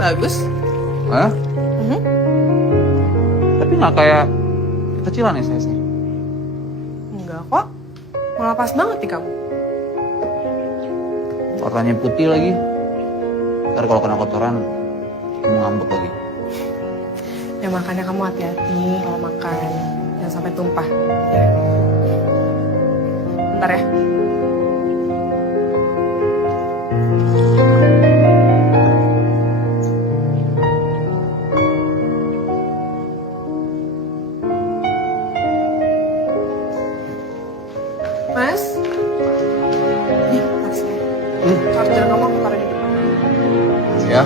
Bagus. Hah? Mhm. Tapi nggak kayak kecilan ya size-nya. Enggak kok. Malah pas banget di kamu. Warnanya putih lagi. Ntar kalau kena kotoran, kamu ngambek lagi. Ya makanya kamu hati-hati kalau makan. Jangan sampai tumpah. Bentar ya. Mas? Nih, tasnya. Charger kamu aku taruh di depan. Ya.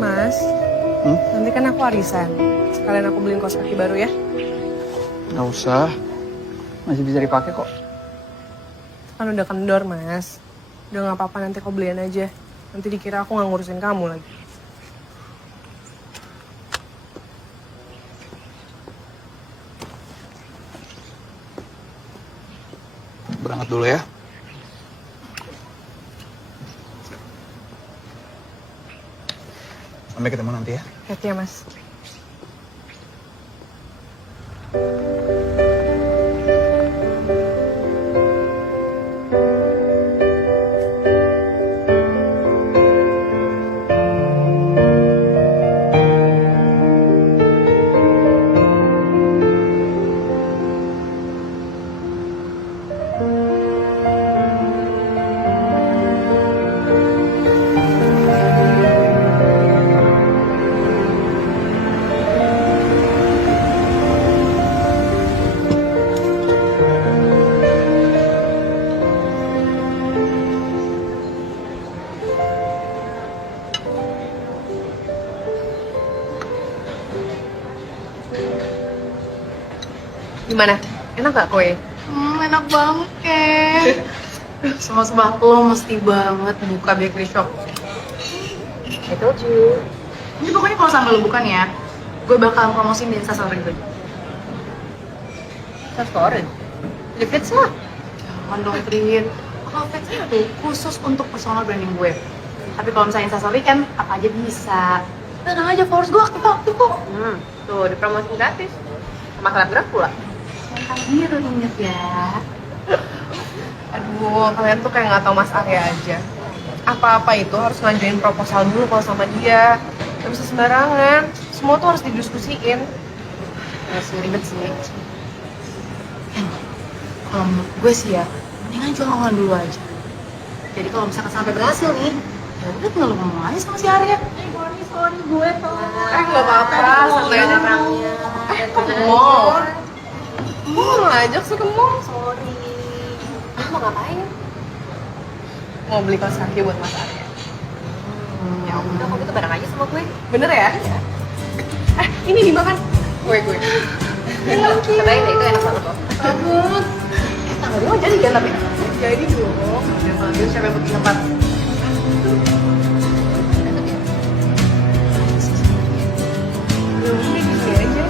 Mas, nanti kan aku arisan. Sekalian aku beliin kaos kaki baru ya. Nggak usah. Masih bisa dipakai kok. Kan udah kendor, Mas. Udah nggak apa-apa, nanti aku beliin aja. Nanti dikira aku nggak ngurusin kamu lagi. Berangkat dulu ya. Sampai ketemu nanti ya. Hati ya, Mas. Gimana? Enak gak kue? Enak banget, Kek. Sumpah lo mesti banget buka bakery shop. I told you. Ini pokoknya kalau sampai lo bukan ya, gue bakal promosiin di Instastory gue. Restoran? Di Fits lah. Jangan dong, Trin. Kalau Fetsnya tuh khusus untuk personal branding gue. Tapi kalau misalnya Instastory kan apa aja bisa. Tenang aja, followers gue aktif kok. Tuh, dipromosi gratis. Sama selebgram pula. Centang biru inget ya. Aduh, kalian tuh kayak nggak tahu Mas Arya aja. Apa-apa itu harus ngajuin proposal dulu kalau sama dia. Gak bisa sembarangan. Semua tuh harus didiskusiin. Ya sih, ribet sih. Kalau menurut gue sih ya, mendingan jual awal dulu aja. Jadi kalau misalkan sampai berhasil nih, ya udah tinggal lo ngomong aja sama si Arya. Sorry gue tuh. Nggak apa-apa, santai aja. Ke mall. Mau ngajak sih ke mall. Sorry. Mau ngapain? Mau beli kaos kaki buat Mas Arya. Ya udah, kalau gitu bareng aja sama gue. Bener ya? Ini dimakan. Gue. Katanya itu enak banget loh. Banget. Tanggal 5 jadi kan tapi? Jadi dong. Udah kalau gitu siapa yang booking tempat? Ya udah di sini aja.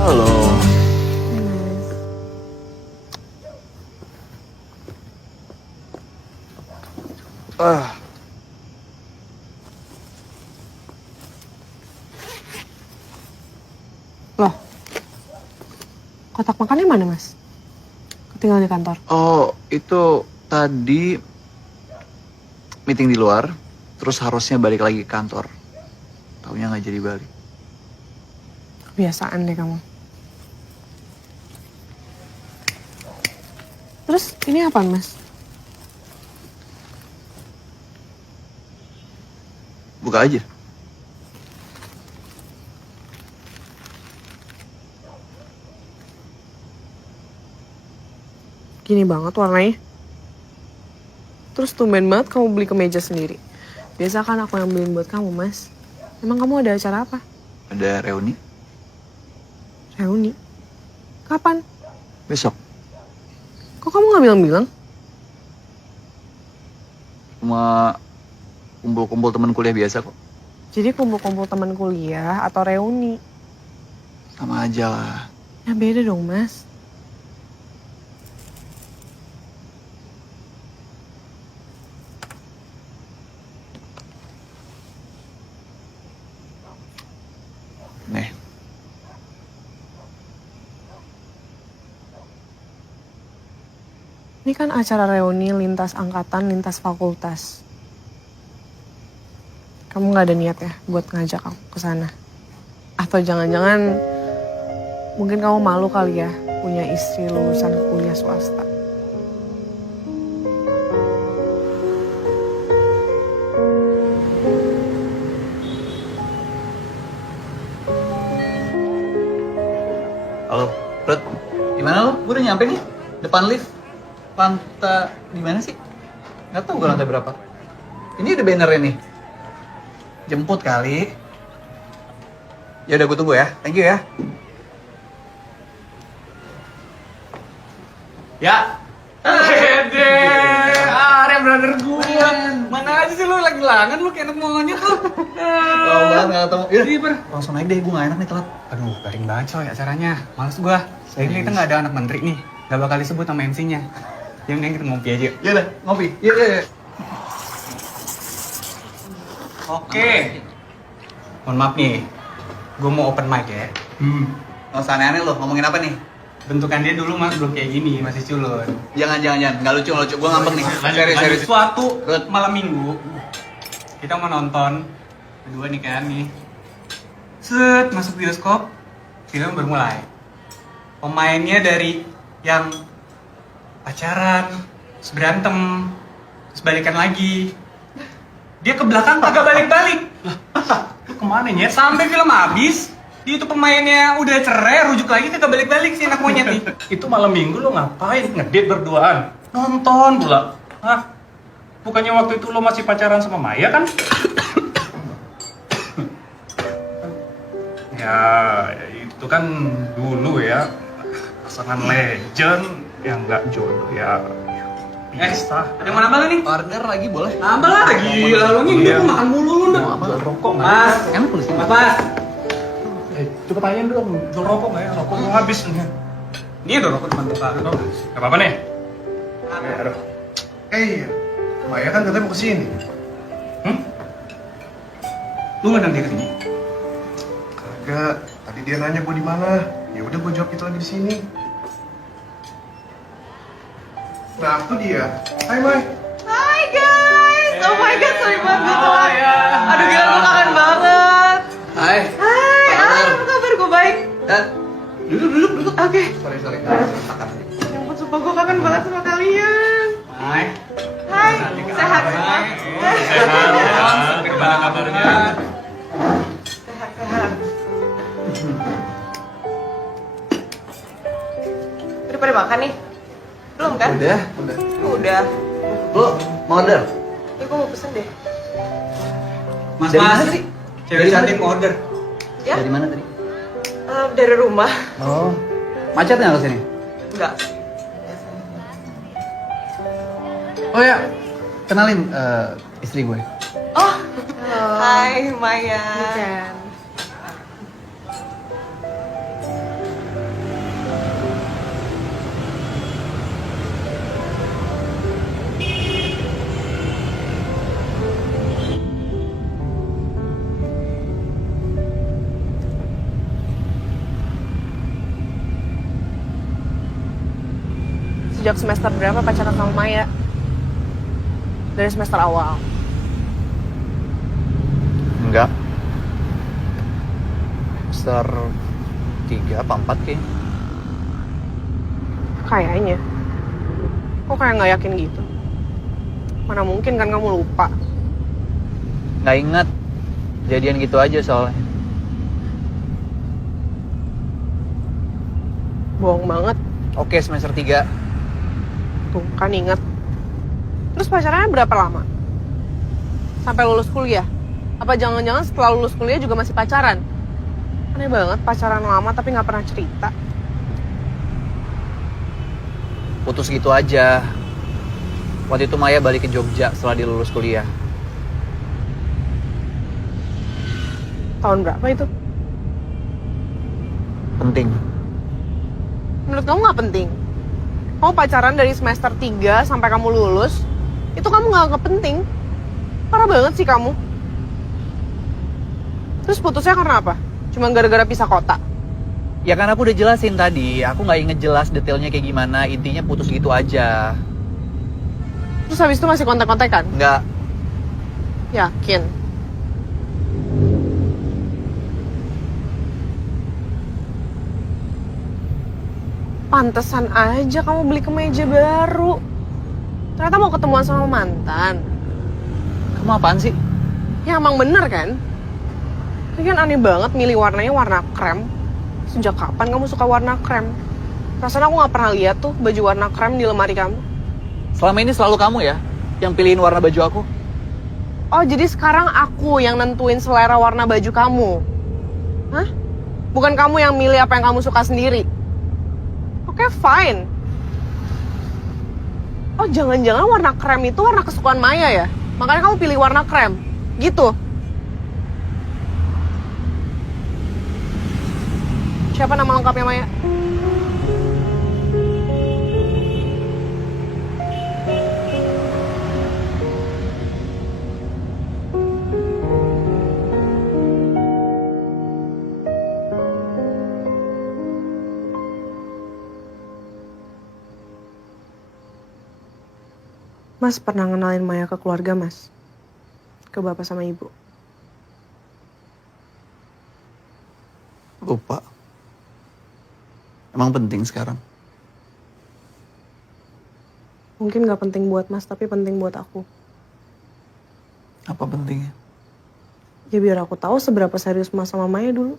Halo. Ah. Loh. Kotak makannya mana, Mas? Ketinggalan di kantor. Oh, itu tadi meeting di luar, terus harusnya balik lagi ke kantor. Taunya nggak jadi balik. Kebiasaan deh kamu. Terus ini apaan, Mas? Buka aja. Gini banget warnanya. Terus tumben banget kamu beli kemeja sendiri. Biasa kan aku yang beliin buat kamu, Mas. Emang kamu ada acara apa? Ada reuni Reuni? Kapan? besok. Kok kamu nggak bilang-bilang? Cuma kumpul-kumpul teman kuliah biasa kok. Jadi kumpul-kumpul teman kuliah atau reuni? Sama aja lah. Ya beda dong, Mas. Nih, Ini kan acara reuni lintas angkatan, lintas fakultas. Kamu nggak ada niat ya buat ngajak aku ke sana? Atau jangan-jangan mungkin kamu malu kali ya punya istri lulusan kuliah swasta? halo, Rut. Gimana lo? Gue udah nyampe nih, depan lift. Lantai di mana sih? Nggak tahu gue lantai berapa. Ini ada bannernya nih. Jemput kali. Ya udah gue tunggu ya. Thank you ya. Ya. Hede, Arya brother gue. Mana aja sih lu lagi langan lu kayak anak monyet lu. Lama banget nggak ketemu. Yaudah, Iya, Ber. langsung naik deh. Gue nggak enak nih telat. Aduh, garing banget coy acaranya. Males gua. Sayangnya kita nggak ada anak menteri nih. Gak bakal disebut sama MC-nya. Yang mending kita ngopi aja. Ya udah, ngopi. Iya, iya, iya. Oke. Mohon maaf nih. Gue mau open mic ya. Nggak usah aneh-aneh lo. Ngomongin apa nih? Bentukan dia dulu mas belum kayak gini, masih culun. Jangan. Nggak lucu. Gue ngambek nih. Serius. Suatu Rut. malam minggu, kita mau nonton berdua nih kan nih. Set, masuk bioskop, film bermulai. Pemainnya dari yang pacaran, terus berantem, terus balikan lagi. Dia ke belakang kagak balik-balik. Lu kemana nyet? Sampai film habis, dia itu pemainnya udah cerai, rujuk lagi kagak balik-balik sih anak monyet nih. Itu malam minggu lo ngapain? Ngedate berduaan? Nonton pula? Hah? Bukannya waktu itu lo masih pacaran sama Maya kan? Ya, itu kan dulu ya. Pasangan legend yang nggak jodoh ya. Bisa. Ada yang mau nambah nih? Partner lagi boleh? Nambah lah, gila lu nih, Iya. lu makan mulu lu dah. Jual rokok nggak? Mas, Enak tuh di sini. mas. Coba tanyain dong, jual rokok nggak ya? Rokok mau habis nih. Ini ada rokok depan muka. Gak apa-apa nih. Aduh. Iya, Maya kan katanya mau kesini. Lu ngundang dia ke sini? Kagak, tadi dia nanya gue di mana. Ya udah gue jawab itu lagi di sini. Nah, itu dia. Hai, Mai. Hai guys, oh my god, sorry banget gue telat. Aduh gila, gue kangen banget. Hai. Hai, apa kabar? Gue baik. Duduk. Oke. Sorry. Ya ampun, sumpah gue kangen banget sama kalian. Hai. Hai, sehat semua? Sehat. Gimana kabarnya? Sehat. Udah pada makan nih? Belum kan? Udah. Udah. Lo mau order? Ya gue mau pesen deh. Mas, Dari mas. mana tadi? Cewek Dari cantik mana? mau order. Ya? Dari mana tadi? Dari rumah. Oh. Macet nggak ke sini? Enggak. Oh ya, kenalin istri gue. Oh. Hai Maya. Bukan. sejak semester berapa pacaran sama Maya? Dari semester awal. Enggak. Semester 3 apa 4 kayaknya. Kayaknya. Kok kayak nggak yakin gitu? Mana mungkin kan kamu lupa? Nggak ingat. Jadian gitu aja soalnya. Bohong banget. Oke, semester 3. Tuh, kan inget. Terus pacarannya berapa lama? Sampai lulus kuliah? Apa jangan-jangan setelah lulus kuliah juga masih pacaran? Aneh banget, pacaran lama tapi nggak pernah cerita. Putus gitu aja. Waktu itu Maya balik ke Jogja setelah dia lulus kuliah. Tahun berapa itu? Penting. Menurut kamu nggak penting? Kamu pacaran dari semester 3 sampai kamu lulus, itu kamu nggak penting. Parah banget sih kamu. Terus putusnya karena apa? Cuma gara-gara pisah kota? Ya kan aku udah jelasin tadi. Aku nggak inget jelas detailnya kayak gimana. Intinya putus gitu aja. Terus habis itu masih kontak-kontakan? Nggak. Yakin? Pantesan aja kamu beli kemeja baru. Ternyata mau ketemuan sama mantan. Kamu apaan sih? Ya emang bener kan? Ini kan aneh banget milih warnanya warna krem. Sejak kapan kamu suka warna krem? Perasaan aku gak pernah lihat tuh baju warna krem di lemari kamu. Selama ini selalu kamu ya yang pilihin warna baju aku. Oh jadi sekarang aku yang nentuin selera warna baju kamu? Hah? Bukan kamu yang milih apa yang kamu suka sendiri? Oke, fine. Oh jangan-jangan warna krem itu warna kesukaan Maya ya? Makanya kamu pilih warna krem? Gitu? Siapa nama lengkapnya Maya? Mas pernah ngenalin Maya ke keluarga Mas? Ke bapak sama ibu? Lupa. Emang penting sekarang? Mungkin gak penting buat Mas, tapi penting buat aku. Apa pentingnya? Ya biar aku tahu seberapa serius Mas sama Maya dulu.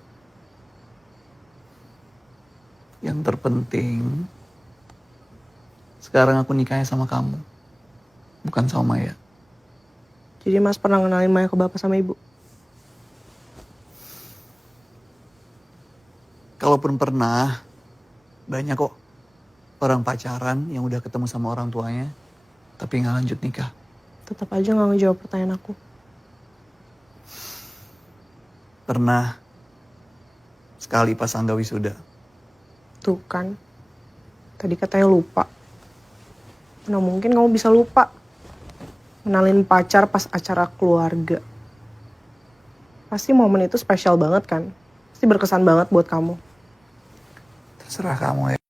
Yang terpenting, sekarang aku nikahnya sama kamu. Bukan sama Maya. Jadi Mas pernah ngenalin Maya ke bapak sama ibu? Kalaupun pernah, banyak kok orang pacaran yang udah ketemu sama orang tuanya, tapi nggak lanjut nikah. Tetap aja gak ngejawab pertanyaan aku. Pernah sekali pas Angga wisuda. Tuh kan. Tadi katanya lupa. Mana mungkin kamu bisa lupa. Kenalin pacar pas acara keluarga. Pasti momen itu spesial banget kan? Pasti berkesan banget buat kamu. Terserah kamu ya.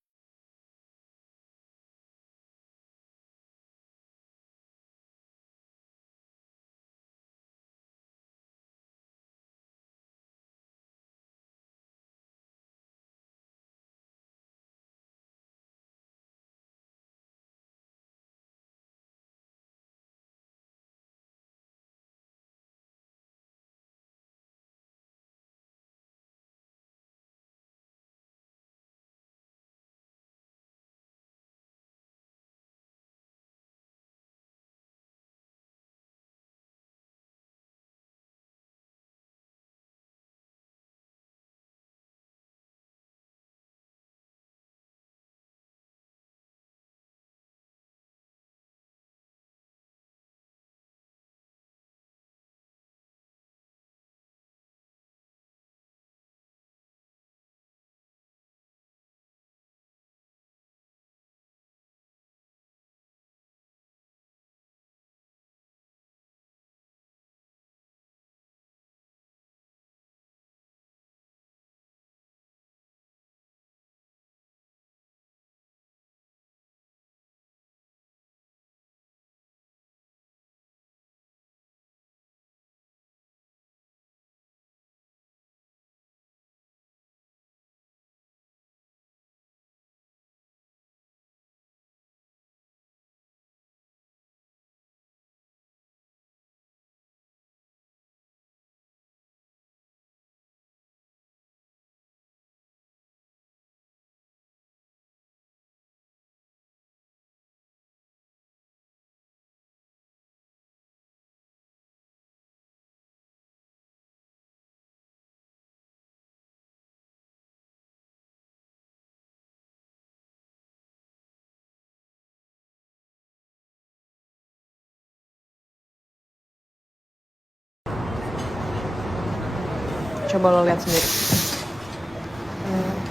Coba lo lihat sendiri.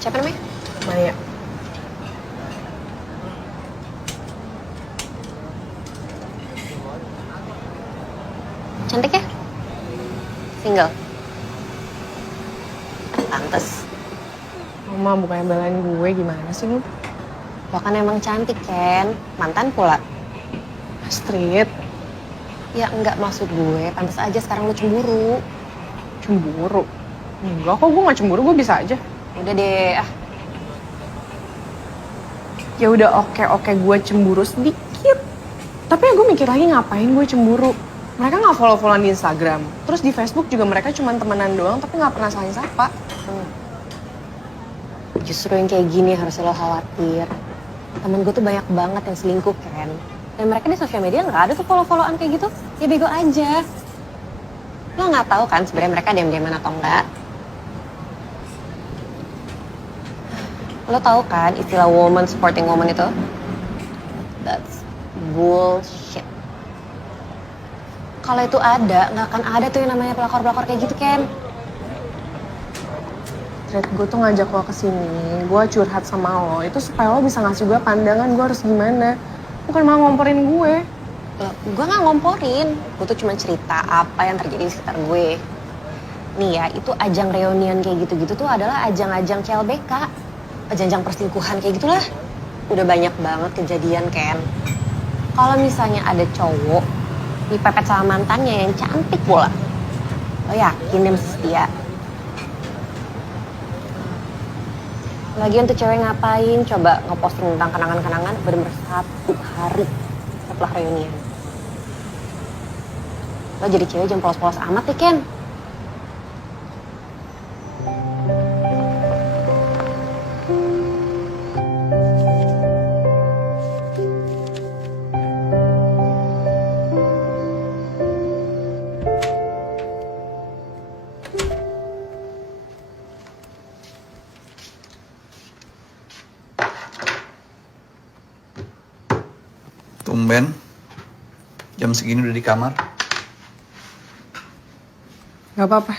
Siapa namanya? Maya. Cantik ya? Single? Pantes. Mama bukannya belain gue, gimana sih lu? Lo kan emang cantik, Ken. Mantan pula. Astrid, Ya enggak, maksud gue, pantes aja sekarang lu cemburu. cemburu? Enggak kok, gue gak cemburu, gue bisa aja. Udah deh, Ya udah oke, gue cemburu sedikit. Tapi ya gue mikir lagi ngapain gue cemburu. Mereka gak follow-followan di Instagram. Terus di Facebook juga mereka cuma temenan doang tapi gak pernah saling sapa. Justru yang kayak gini harusnya lo khawatir. Temen gue tuh banyak banget yang selingkuh, Ken. Dan mereka di sosial media nggak ada tuh follow-followan kayak gitu. Ya bego aja. Lo nggak tahu kan sebenarnya mereka diam-diaman atau enggak. Lo tahu kan istilah woman supporting woman itu? That's bullshit. Kalau itu ada, nggak akan ada tuh yang namanya pelakor-pelakor kayak gitu, Ken. Red, gue tuh ngajak lo kesini, gue curhat sama lo. Itu supaya lo bisa ngasih gue pandangan gue harus gimana. Bukan malah ngomporin gue. Loh, gue nggak ngomporin. Gue tuh cuma cerita apa yang terjadi di sekitar gue. Nih ya, itu ajang reunian kayak gitu-gitu tuh adalah ajang-ajang CLBK. Ajang-ajang perselingkuhan kayak gitulah. Udah banyak banget kejadian, Ken. Kalau misalnya ada cowok dipepet sama mantannya yang cantik pula, lo yakin dia masih setia? Lagian tuh cewek ngapain coba ngeposting tentang kenangan-kenangan bener-bener 1 hari setelah reunian. Lo jadi cewek jangan polos-polos amat nih, Ken. Tumben, jam segini udah di kamar. Gak apa-apa.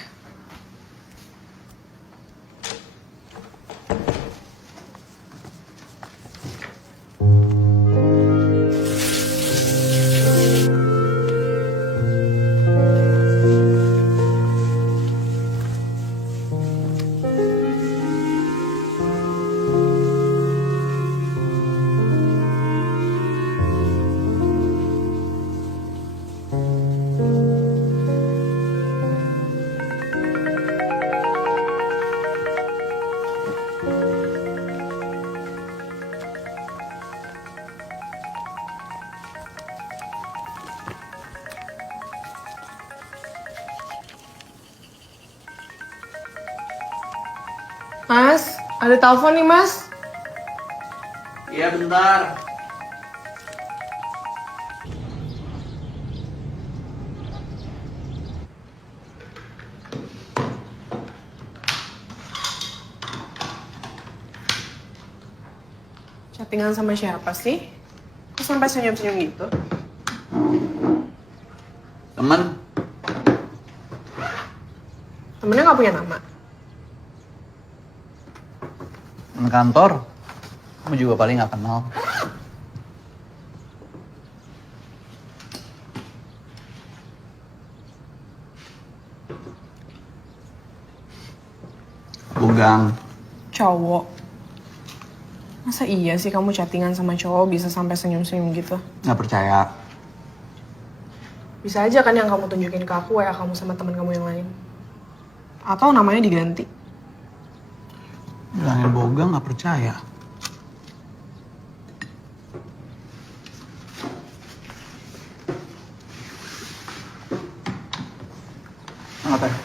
Mas, ada telepon nih, Mas. Iya, bentar. Chattingan sama siapa sih? Kok sampai senyum-senyum gitu? Temen, Temennya gak punya nama? temen kantor. Kamu juga paling gak kenal. Bugang. Cowok. Masa iya sih kamu chattingan sama cowok bisa sampai senyum-senyum gitu? Gak percaya. Bisa aja kan yang kamu tunjukin ke aku WA kamu sama teman kamu yang lain. Atau namanya diganti. Bilangin boga gak percaya. Apa ya?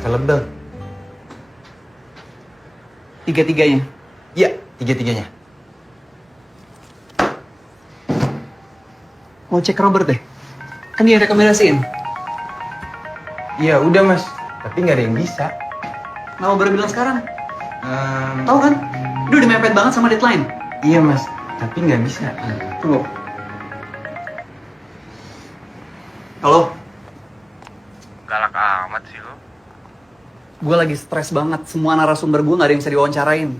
available. Tiga-tiganya? Iya, tiga-tiganya. Mau cek Robert deh? Kan dia rekomendasiin. Iya, udah mas. Tapi nggak ada yang bisa. Nggak mau baru bilang sekarang. Tahu kan? Dia udah mepet banget sama deadline. Iya mas, tapi nggak bisa. Tunggu. Halo? Galak amat sih lo. Gue lagi stres banget. Semua narasumber gue nggak ada yang bisa diwawancarain.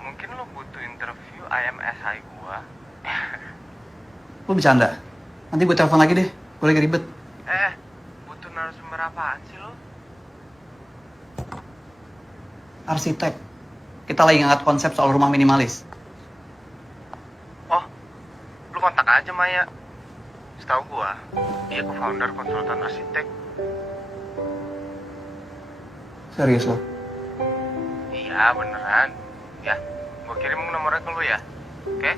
Mungkin lo butuh interview IMSI gua. Lo bercanda? Nanti gue telepon lagi deh. Gue lagi ribet. Butuh narasumber apaan sih lo? Arsitek. Kita lagi ngangkat konsep soal rumah minimalis. Oh, lo kontak aja Maya. Setahu gua, dia co-founder konsultan arsitek. Serius lo? Iya, beneran. Ya, gua kirim nomornya ke lo ya. Oke?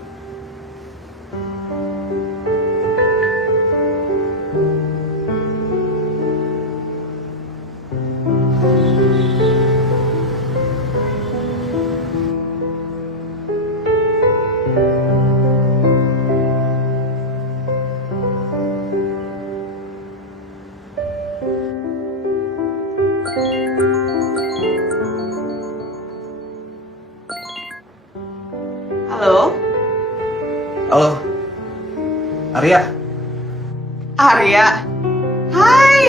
Halo? Halo? Arya? Arya? Hai!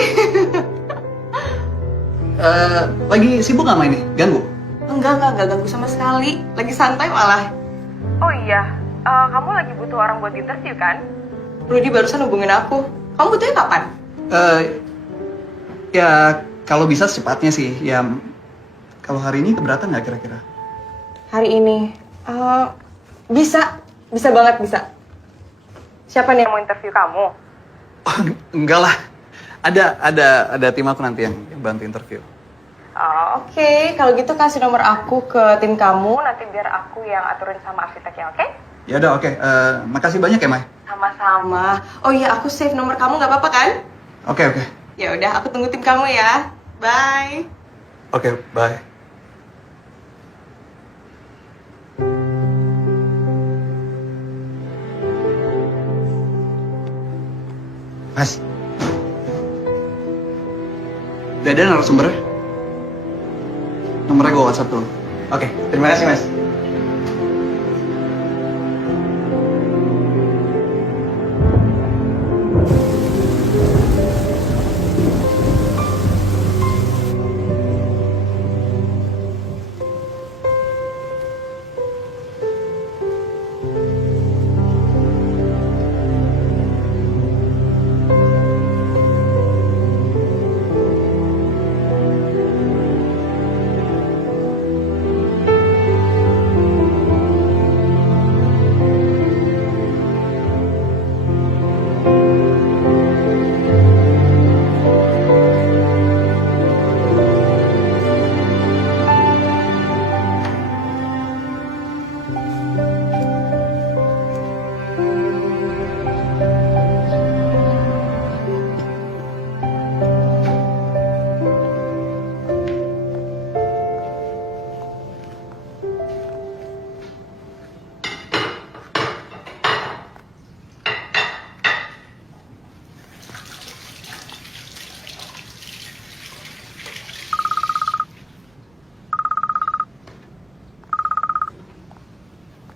Lagi sibuk nggak main nih? Ganggu? Enggak ganggu sama sekali. Lagi santai malah. Oh iya, kamu lagi butuh orang buat interview kan? Rudy barusan hubungin aku. Kamu butuhnya kapan? Ya kalau bisa secepatnya sih. Ya kalau hari ini keberatan nggak kira-kira? Hari ini, bisa banget bisa. Siapa nih yang mau interview kamu? Oh, enggak lah. Ada tim aku nanti yang bantu interview. Oke, kalau gitu kasih nomor aku ke tim kamu, nanti biar aku yang aturin sama arsiteknya, oke? Ya udah oke. Makasih banyak ya Mai. Sama-sama. Oh iya, aku save nomor kamu nggak apa-apa kan? Oke. Ya udah, aku tunggu tim kamu ya. Bye. Oke, bye. Mas, Udah ada narasumbernya? Nomornya gue WhatsApp dulu. oke, terima kasih mas.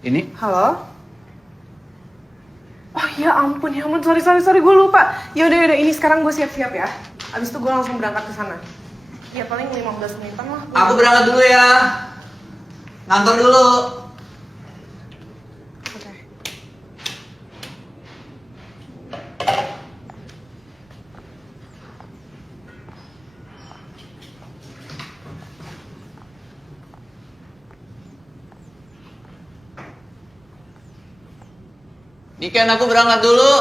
Ini? Halo? Oh ya ampun, sorry, gue lupa. Yaudah, ini sekarang gue siap-siap ya. Abis itu gue langsung berangkat ke sana. Ya paling 15 menitan lah. Aku berangkat dulu ya. Ngantor dulu. Oke. Niken, aku berangkat dulu.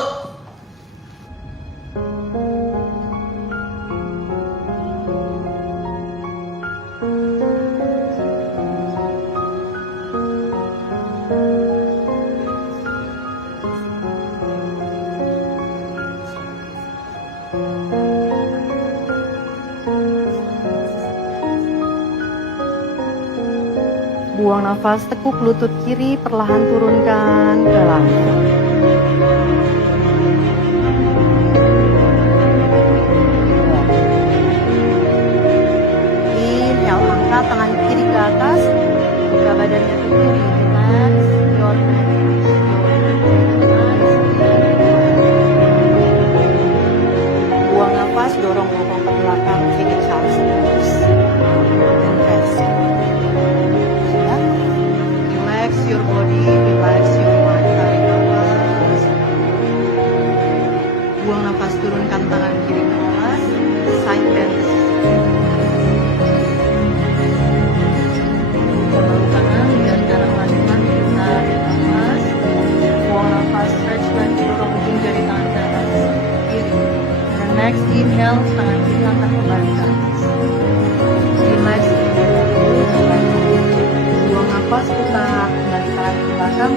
Buang nafas, tekuk lutut kiri, perlahan turunkan ke langit. Inhale, angkat tangan kiri ke atas, buka badannya ke kiri, relax your neck. Buang nafas, dorong bokong ke belakang, finish arms terus. And rest. Ya. Relax your body, relax your mind. Tarik nafas. Buang nafas, turunkan tangan kiri ke atas. Side bend. Bahu kanan, biar jalan lagi-lagi. Tarik nafas. Buang nafas, stretch lagi, dorong ujung jari tangan ke atas. Kiri. Dan next inhale, tangan kiri angkat kembali ke atas. Relax. Buang nafas, putar kembali tangan ke belakang.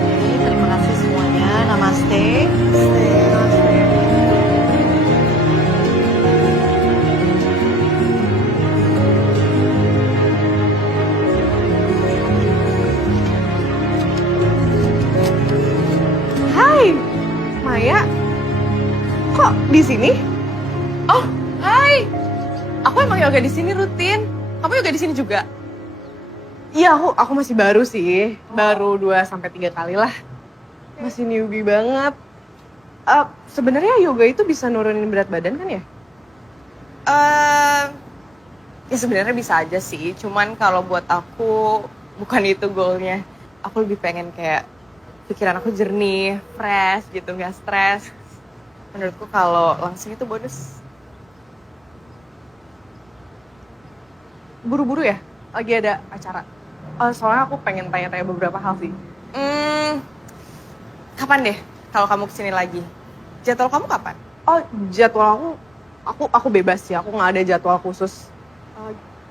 Oke, terima kasih semuanya. Namaste. Namaste. Hai, Maya. Kok di sini? Oh, hai. Aku emang yoga di sini rutin. Kamu yoga di sini juga? Iya, aku masih baru sih. Baru 2 sampai 3 kali lah. Masih newbie banget. Sebenarnya yoga itu bisa nurunin berat badan kan ya? Ya sebenarnya bisa aja sih. Cuman kalau buat aku bukan itu goalnya. Aku lebih pengen kayak pikiran aku jernih, fresh gitu, nggak stres. Menurutku kalau langsung itu bonus. Buru-buru ya? Lagi ada acara. Soalnya aku pengen tanya-tanya beberapa hal sih. Kapan deh kalau kamu kesini lagi? Jadwal kamu kapan? Oh, jadwal aku bebas sih. Aku nggak ada jadwal khusus.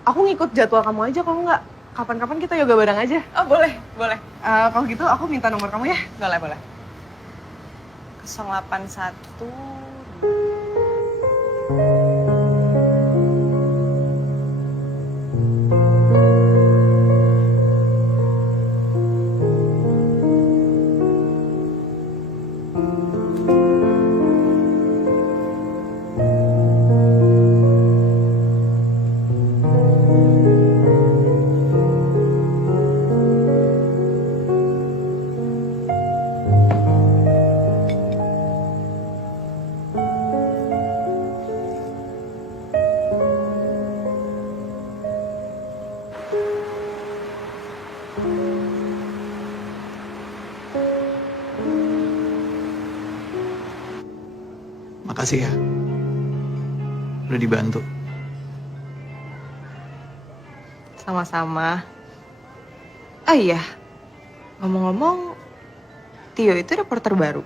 Aku ngikut jadwal kamu aja kalau nggak. Kapan-kapan kita yoga bareng aja. Oh boleh, boleh. Kalau gitu aku minta nomor kamu ya. Boleh, boleh. 081. Makasih ya. Udah dibantu. Sama-sama. Oh iya, ngomong-ngomong, Tio itu reporter baru.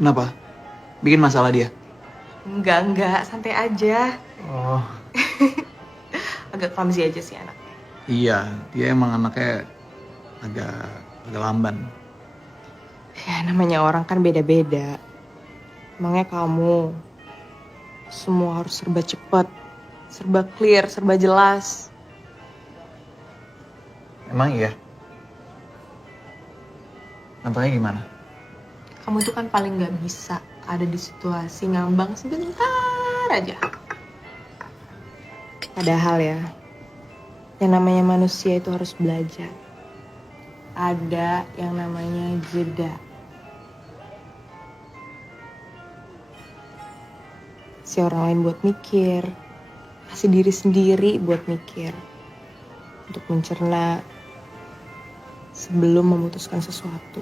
Kenapa? Bikin masalah dia? Enggak, santai aja. Oh. Agak clumsy aja sih anaknya. Iya, dia emang anaknya agak lamban. Ya namanya orang kan beda-beda. Emangnya kamu semua harus serba cepat, serba clear, serba jelas. Emang iya? Contohnya gimana? Kamu tuh kan paling gak bisa ada di situasi ngambang sebentar aja. Padahal ya, yang namanya manusia itu harus belajar. Ada yang namanya jeda. Si orang lain buat mikir, kasih diri sendiri buat mikir. Untuk mencerna sebelum memutuskan sesuatu.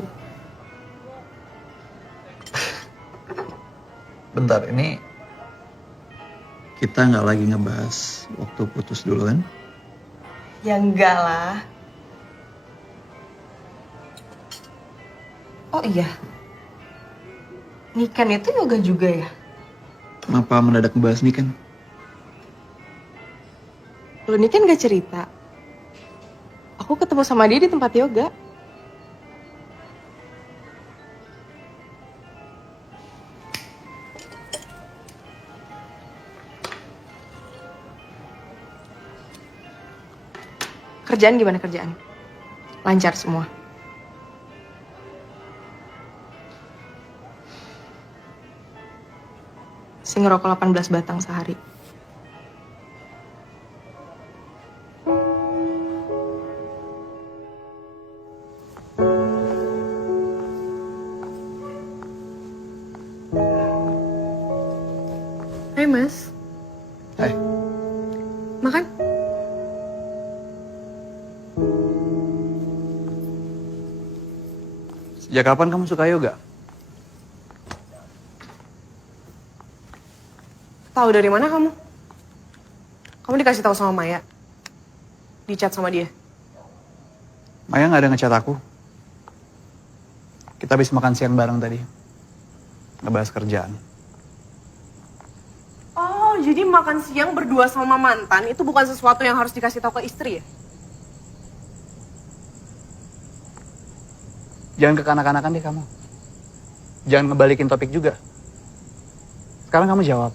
Bentar, ini kita nggak lagi ngebahas waktu putus dulu kan? Ya enggak lah. Oh iya, Niken itu yoga juga ya? Kenapa mendadak ngebahas ini kan? Lo Niken gak cerita. Aku ketemu sama dia di tempat yoga. Kerjaan gimana kerjaan? Lancar semua? Si ngerokok 18 batang sehari. Hai Mas. Hai. Makan? Sejak kapan kamu suka yoga? Tahu dari mana kamu? Kamu dikasih tahu sama Maya? Di chat sama dia? Maya nggak ada ngechat aku. Kita habis makan siang bareng tadi. Ngebahas kerjaan. Oh, jadi makan siang berdua sama mantan itu bukan sesuatu yang harus dikasih tahu ke istri ya? Jangan kekanak-kanakan deh kamu. Jangan ngebalikin topik juga. Sekarang kamu jawab.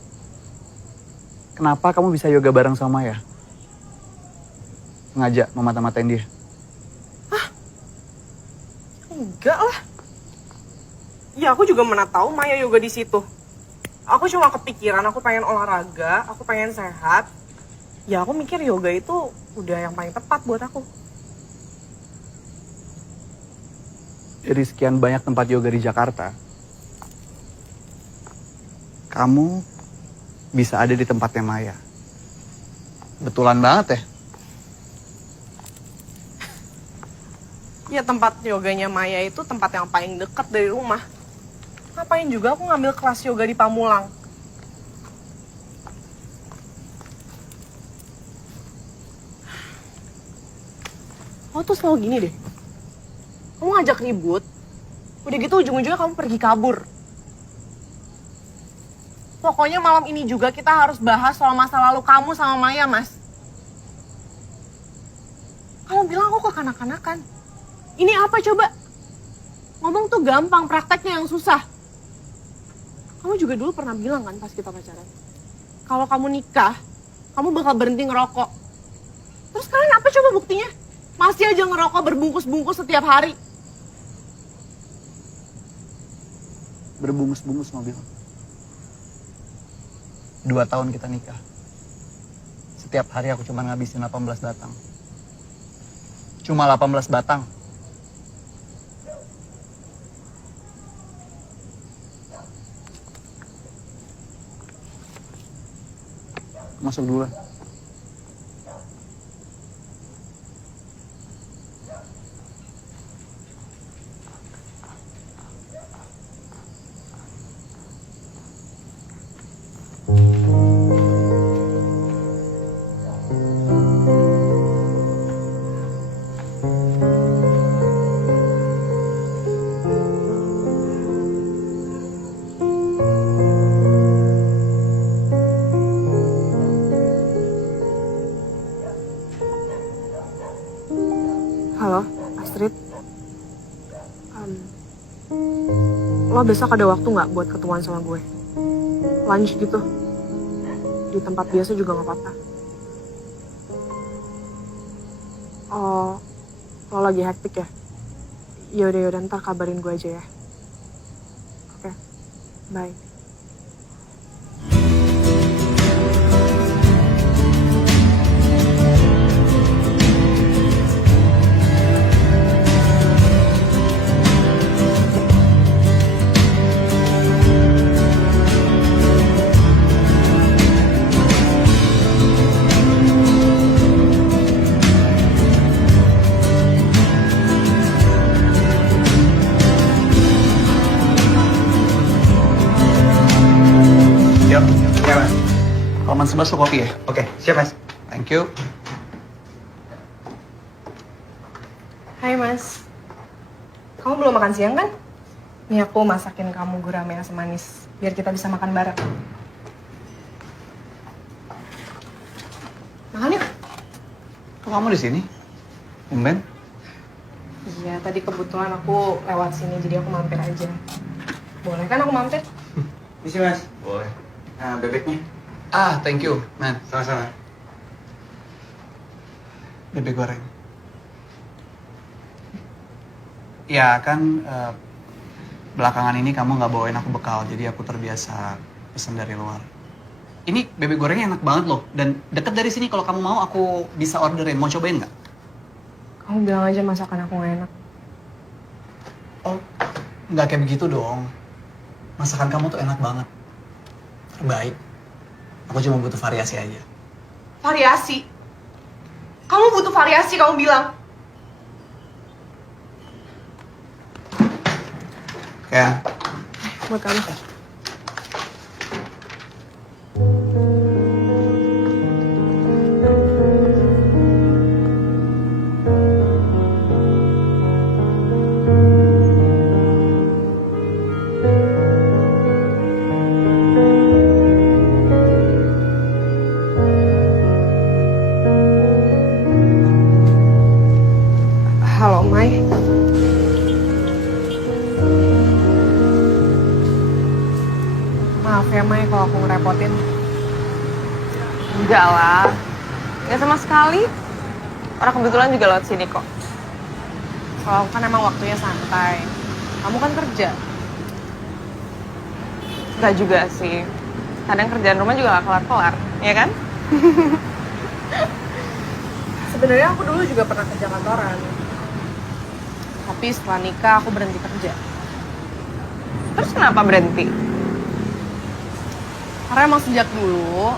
Kenapa kamu bisa yoga bareng sama Maya? Ngajak memata-matain dia. Enggak lah. Ya aku juga mana tahu Maya yoga di situ. Aku cuma kepikiran aku pengen olahraga, aku pengen sehat. Ya aku mikir yoga itu udah yang paling tepat buat aku. Dari sekian banyak tempat yoga di Jakarta, kamu bisa ada di tempatnya Maya. Betulan banget ya? Ya tempat yoganya Maya itu tempat yang paling dekat dari rumah. Ngapain juga aku ngambil kelas yoga di Pamulang? Oh tuh selalu gini deh. Kamu ngajak ribut, udah gitu ujung-ujungnya kamu pergi kabur. Pokoknya malam ini juga kita harus bahas soal masa lalu kamu sama Maya, Mas. Kamu bilang aku kekanak-kanakan. Ini apa coba? Ngomong tuh gampang, prakteknya yang susah. Kamu juga dulu pernah bilang kan pas kita pacaran, kalau kamu nikah, kamu bakal berhenti ngerokok. Terus sekarang apa coba buktinya? Masih aja ngerokok berbungkus-bungkus setiap hari. Berbungkus-bungkus mobil. 2 tahun kita nikah. Setiap hari aku cuma ngabisin 18 batang. Cuma 18 batang. Masuk dulu. Halo, Astrid. Lo besok ada waktu nggak buat ketemuan sama gue? Lunch gitu. Di tempat biasa juga nggak apa-apa. Oh, lo lagi hektik ya? Yaudah, ntar kabarin gue aja ya. Oke, bye. Yuk, ya mas. Roman sebaso kopi ya? Oke, siap mas. Thank you. Hai Mas. Kamu belum makan siang kan? Nih aku masakin kamu gurame asam manis. Biar kita bisa makan bareng. Makan yuk. Kok kamu di sini? Tumben? Iya, tadi kebetulan aku lewat sini jadi aku mampir aja. Boleh kan aku mampir? Misi mas. Boleh. Nah, bebeknya. Ah, thank you, man. Sama-sama. Bebek goreng. Ya kan belakangan ini kamu nggak bawain aku bekal, jadi aku terbiasa pesen dari luar. Ini bebek gorengnya enak banget loh, dan deket dari sini kalau kamu mau aku bisa orderin. Mau cobain nggak? Kamu bilang aja masakan aku gak enak. Oh, nggak kayak begitu dong. Masakan kamu tuh enak banget. Terbaik. Aku cuma butuh variasi aja. Variasi? Kamu butuh variasi, kamu bilang. Kayak Buat kamu. Halo, Mai. Maaf ya, Mai, kalau aku ngerepotin. Enggak lah, nggak sama sekali. Orang kebetulan juga lewat sini kok. Kalau aku kan emang waktunya santai. Kamu kan kerja. Enggak juga sih. Kadang kerjaan rumah juga gak kelar-kelar, ya kan? Sebenarnya aku dulu juga pernah kerja kantoran. Tapi setelah nikah aku berhenti kerja. Terus kenapa berhenti? Karena emang sejak dulu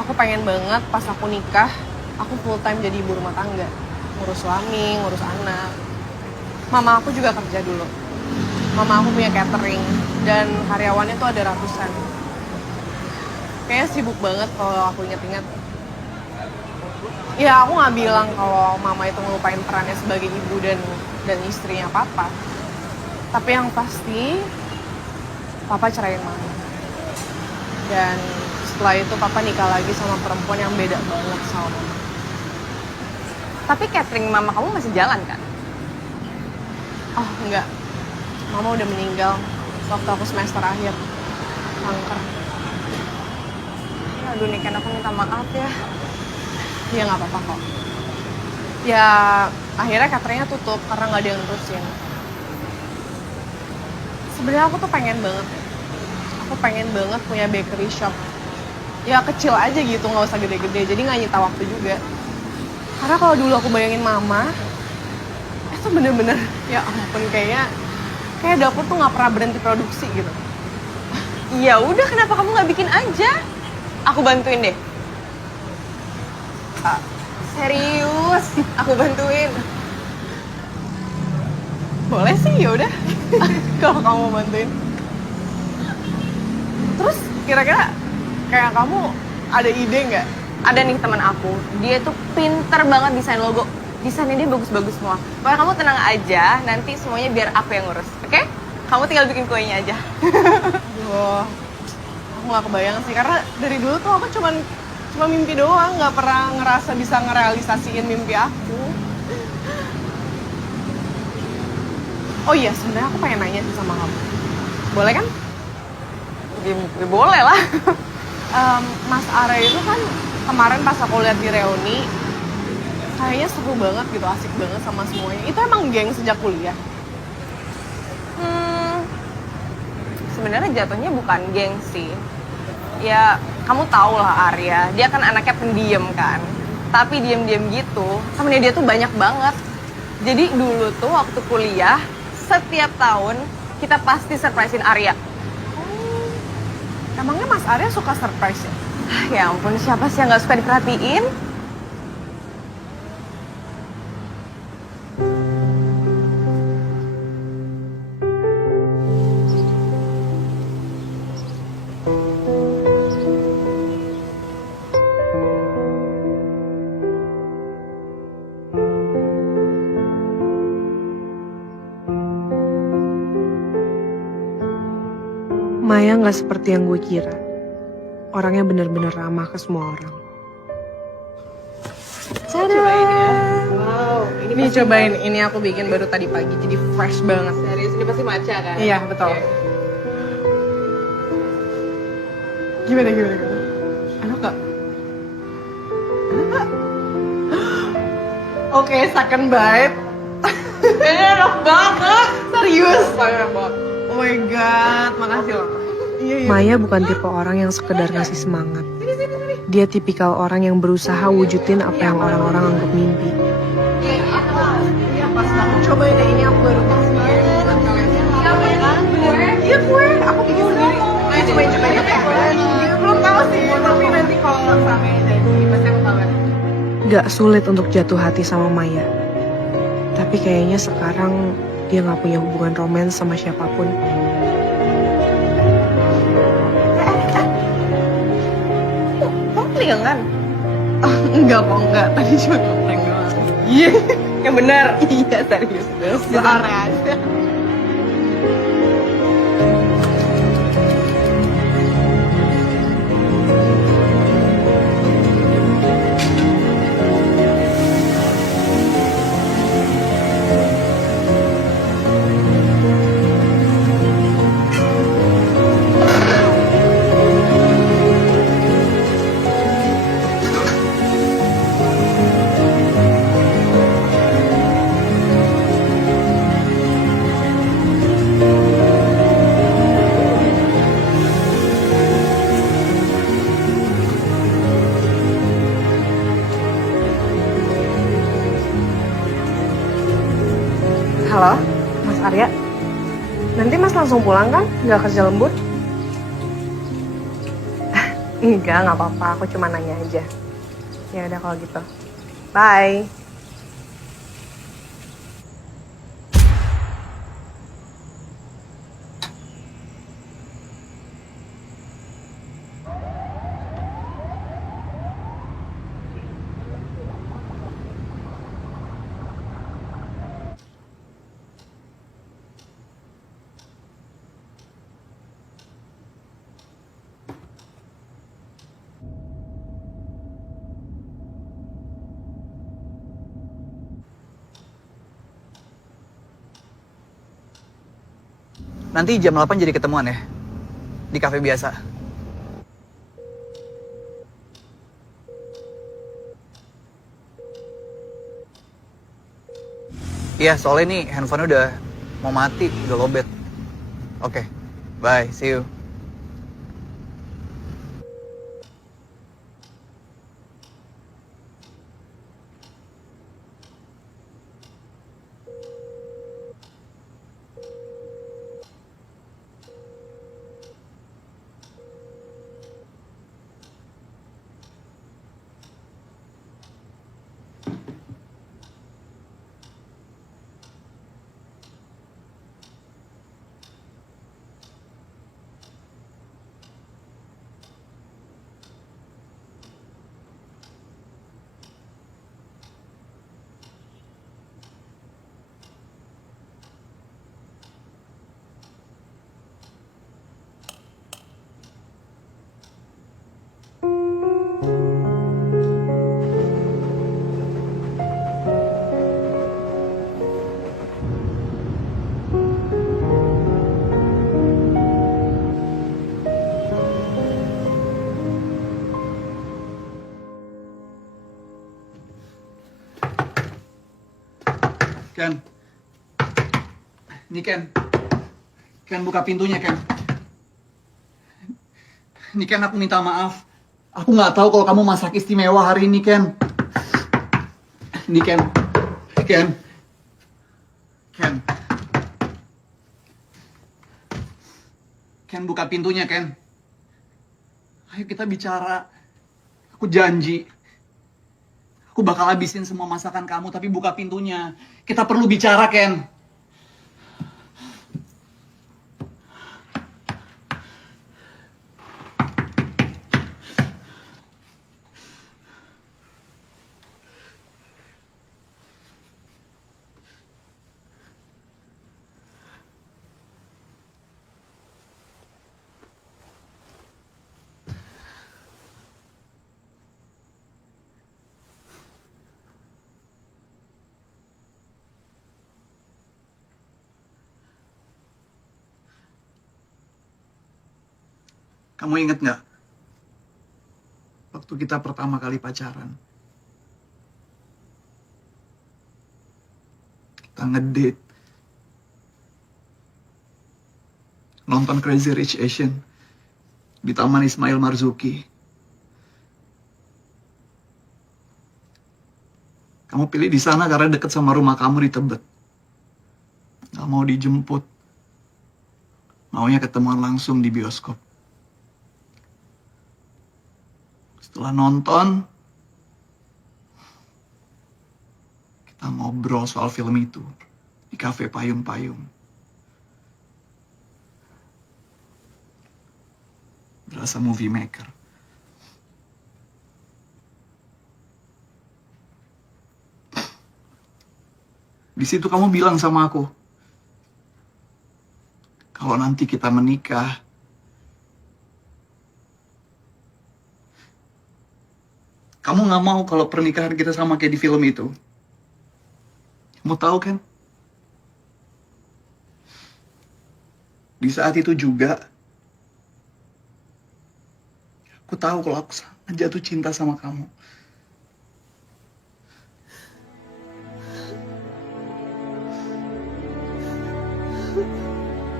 aku pengen banget pas aku nikah aku full time jadi ibu rumah tangga, ngurus suami, ngurus anak. Mama aku juga kerja dulu. Mama aku punya catering dan karyawannya tuh ada ratusan. Kayaknya sibuk banget kalau aku inget-inget. Ya aku nggak bilang kalau mama itu ngelupain perannya sebagai ibu dan istrinya papa. Tapi yang pasti papa ceraiin mama. Dan setelah itu papa nikah lagi sama perempuan yang beda banget sama mama. Tapi catering mama kamu masih jalan kan? Oh enggak, mama udah meninggal waktu aku semester akhir, kanker. Aduh nih kan aku minta maaf ya. Dia nggak apa-apa kok. Ya akhirnya cateringnya tutup karena nggak ada yang nerusin. Sebenarnya aku tuh pengen banget. Aku pengen banget punya bakery shop. Ya kecil aja gitu, nggak usah gede-gede. Jadi nggak nyita waktu juga. Karena kalau dulu aku bayangin mama, itu bener-bener ya ampun kayak dapur tuh nggak pernah berhenti produksi gitu. Ya udah kenapa kamu nggak bikin aja? Aku bantuin deh. Serius, aku bantuin. Boleh sih, ya udah. Kalau kamu mau bantuin. Terus kira-kira kayak kamu ada ide nggak? Ada nih teman aku, dia tuh pinter banget desain logo. Desainnya dia bagus-bagus semua. Pokoknya kamu tenang aja, nanti semuanya biar aku yang ngurus, oke? Kamu tinggal bikin kuenya aja. Aduh, aku nggak kebayang sih karena dari dulu tuh aku cuma mimpi doang, nggak pernah ngerasa bisa ngerealisasiin mimpi aku. Oh iya, sebenarnya aku pengen nanya sih sama kamu. Boleh kan? Ya, boleh lah. Mas Are itu kan kemarin pas aku lihat di reuni, kayaknya seru banget gitu, asik banget sama semuanya. Itu emang geng sejak kuliah? Sebenarnya jatuhnya bukan geng sih. Ya, kamu tau lah Arya, dia kan anaknya pendiam kan. Tapi diam-diam gitu, temennya dia tuh banyak banget. Jadi dulu tuh waktu kuliah, setiap tahun kita pasti surprisein Arya. Emangnya Mas Arya suka surprise ya? Ya ampun, siapa sih yang gak suka diperhatiin? Maya nggak seperti yang gue kira. Orangnya bener-bener ramah ke semua orang. Cobain ya. Wow, Ini cobain, ini aku bikin baru tadi pagi, jadi fresh banget. serius, ini pasti matcha kan? Iya, betul. Gimana? Enak gak? Enak gak? Oke, second bite. Kayaknya enak banget. Serius. Enak banget. Oh my god, makasih loh. Iya. Maya bukan tipe orang yang sekedar ngasih semangat. Dia tipikal orang yang berusaha wujudin apa yang orang-orang anggap mimpi. Iya pas banget. Cobain deh ini aku baru kasih banget. Iya beneran? Iya kue. Aku bikin sendiri. Ayo cobain ya. Belum tahu sih. Tapi nanti kalau sampai jadi pasti aku kabarin. Gak sulit untuk jatuh hati sama Maya. Tapi kayaknya sekarang dia gak punya hubungan romans sama siapapun. Kok pelingan? Oh, enggak kok, enggak. Tadi cuma ngeprank doang. Iya, yang benar. Iya, serius. Besar aja. Halo, Mas Arya. Nanti Mas langsung pulang kan? Nggak kerja lembur? Enggak, nggak apa-apa. Aku cuma nanya aja. Ya udah kalau gitu. Bye. Nanti jam 8 jadi ketemuan ya. Di kafe biasa. Iya, soalnya nih handphone udah mau mati, udah lowbat. Oke, bye, see you. Ken. Ini Ken. Ken buka pintunya Ken. Ini Ken, aku minta maaf. Aku nggak tahu kalau kamu masak istimewa hari ini Ken. Ini Ken. Ken. Ken. Ken buka pintunya Ken. Ayo kita bicara. Aku janji. Aku bakal habisin semua masakan kamu, tapi buka pintunya. Kita perlu bicara, Ken. Kamu inget nggak? Waktu kita pertama kali pacaran. Kita kita ngedate, nonton Crazy Rich Asian di Taman Ismail Marzuki. Kamu pilih di sana karena deket sama rumah kamu di Tebet. Gak mau dijemput. Maunya ketemuan langsung di bioskop. Setelah nonton, kita ngobrol soal film itu di kafe payung-payung. Berasa movie maker. Di situ kamu bilang sama aku, kalau nanti kita menikah, kamu gak mau kalau pernikahan kita sama kayak di film itu. Kamu tahu kan? Di saat itu juga, aku tahu kalau aku sangat jatuh cinta sama kamu.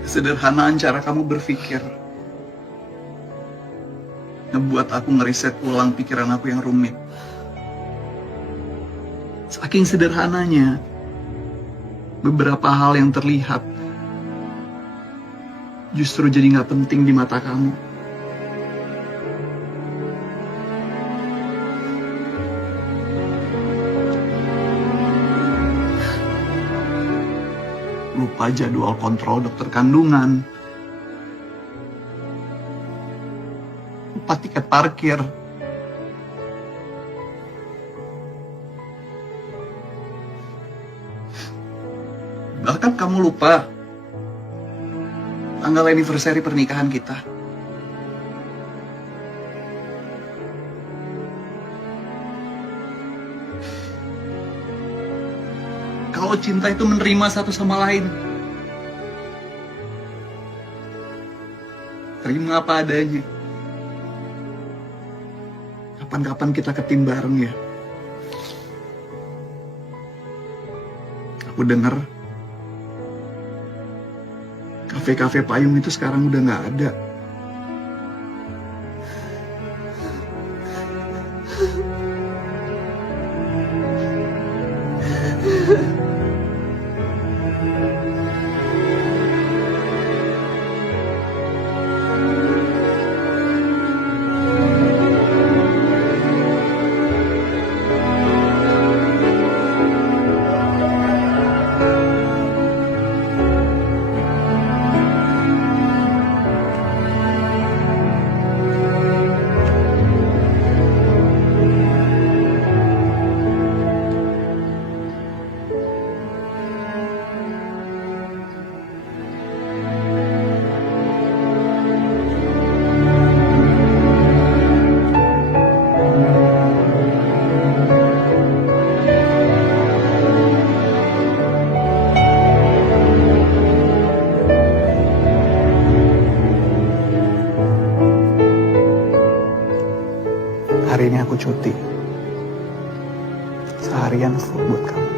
Kesederhanaan cara kamu berpikir ngebuat aku ngeriset ulang pikiran aku yang rumit. Saking sederhananya, beberapa hal yang terlihat justru jadi gak penting di mata kamu. Lupa jadwal kontrol dokter kandungan, lupa tiket parkir, bahkan kamu lupa tanggal anniversary pernikahan kita. Kalau cinta itu menerima satu sama lain. Terima apa adanya. Kapan-kapan kita ke tim bareng ya. Aku dengar kafe-kafe payung itu sekarang udah nggak ada. Hari ini aku cuti. Seharian full buat kamu.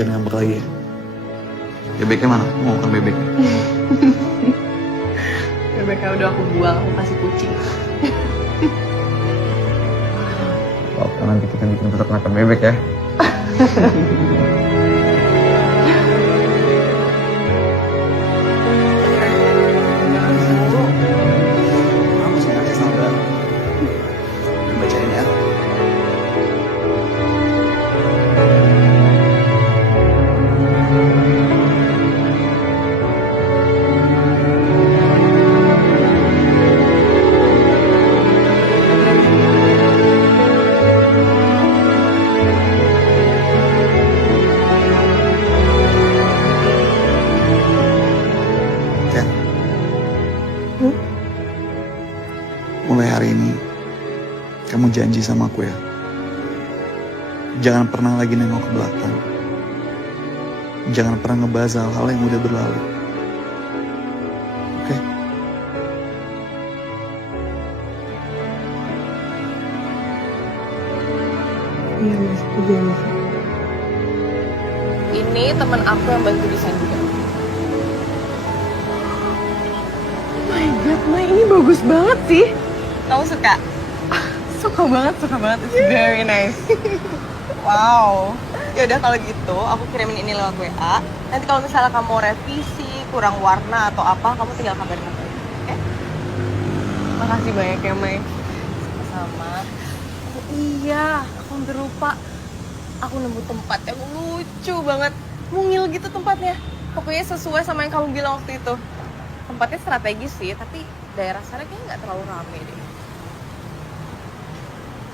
Jangan ngambek lagi ya. Bebeknya mana? Mau makan bebek? Bebeknya udah aku buang, aku kasih kucing. Waktu nanti kita bikin tetap makan bebek ya. Bacain ya. Mulai hari ini, kamu kamu janji sama aku ya. Jangan pernah lagi nengok ke belakang. Jangan pernah ngebahas hal-hal yang udah berlalu. Oke? Iya mas, aku janji. Ini teman aku yang bantu desain juga. Oh my god, Mai, ini bagus banget sih. Kamu suka? Suka banget. It's very nice. Wow. Ya udah kalau gitu, aku kirimin ini lewat WA. Nanti kalau misalnya kamu mau revisi, kurang warna atau apa, kamu tinggal kabarin aku. Oke? Makasih banyak ya, Mai. Sama. Oh iya, aku hampir lupa. Aku nemu tempat yang lucu banget. Mungil gitu tempatnya. Pokoknya sesuai sama yang kamu bilang waktu itu. Tempatnya strategis sih, tapi daerah sana kayaknya nggak terlalu rame deh.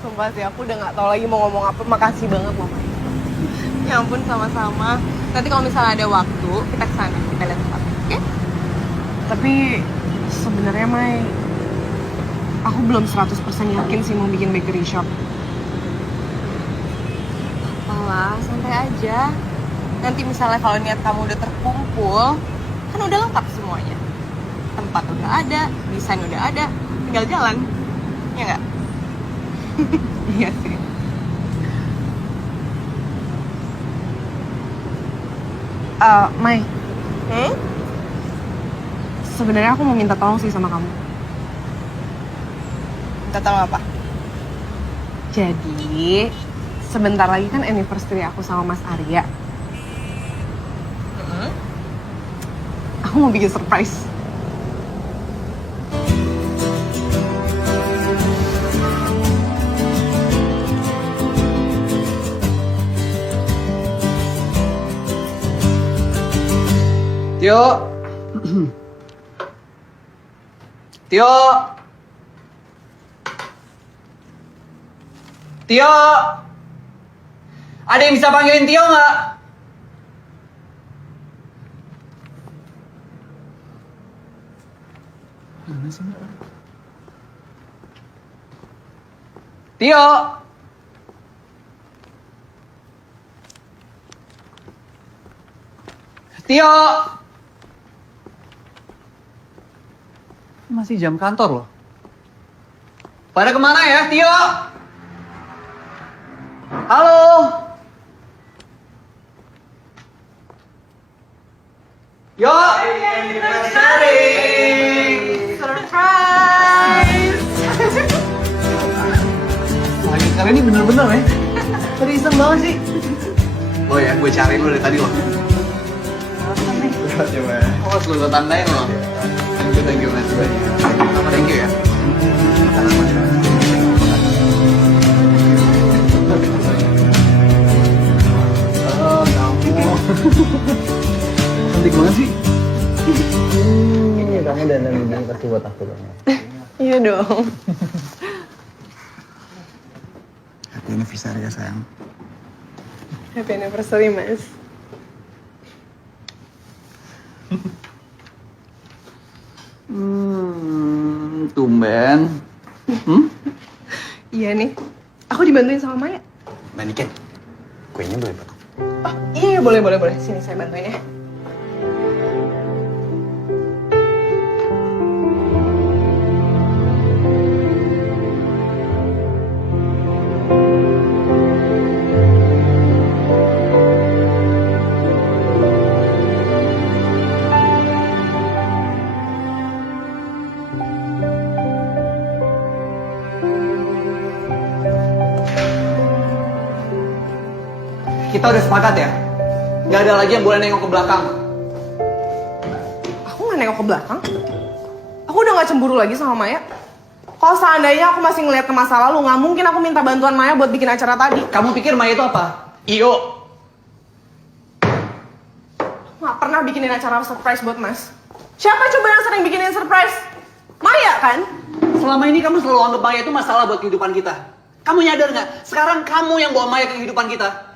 Sumpah sih, aku udah gak tahu lagi mau ngomong apa. Makasih banget loh, Mai. Ya ampun, sama-sama. Nanti kalau misalnya ada waktu, kita kesana, kita lihat tempat. Oke? Tapi sebenarnya, Mai, aku belum 100% yakin sih mau bikin bakery shop. Alah, santai aja. Nanti misalnya kalau niat kamu udah terkumpul, kan udah lengkap semuanya. Tempat udah ada, desain udah ada, tinggal jalan. Ya nggak? Iya sih. Mai, sebenarnya aku mau minta tolong sih sama kamu. Minta tolong apa? Jadi, sebentar lagi kan anniversary aku sama Mas Arya. Aku mau bikin surprise. Tio. Tio. Tio. Ada yang bisa panggilin Tio nggak? Mana sih? Tio. Tio. Masih jam kantor loh. Pada kemana ya, Tio? Halo? Yo! Anniversary! Surprise! Lagi kali ini bener-bener ya? Seriusan banget sih. Oh ya, gue cariin lu dari tadi loh. Oh, lu gue tandain loh. Thank you, mas. Thank you ya. Oh, kamu. Cantik banget sih. Kamu dandan begini pasti buat aku dong. Iya dong. Happy anniversary ya sayang. Happy anniversary, Mas. Tumben. Iya nih. Aku dibantuin sama Maya. Mbak Niken, kuenya boleh potong? Oh, iya boleh. Sini saya bantuin ya. Kita udah sepakat ya? Gak ada lagi yang boleh nengok ke belakang. Aku nggak nengok ke belakang. Aku udah nggak cemburu lagi sama Maya. Kalau seandainya aku masih ngeliat ke masa lalu, nggak mungkin aku minta bantuan Maya buat bikin acara tadi. Kamu pikir Maya itu apa? Iyo. Nggak pernah bikinin acara surprise buat Mas. Siapa coba yang sering bikinin surprise? Maya kan? Selama ini kamu selalu anggap Maya itu masalah buat kehidupan kita. Kamu nyadar nggak? Sekarang kamu yang bawa Maya ke kehidupan kita.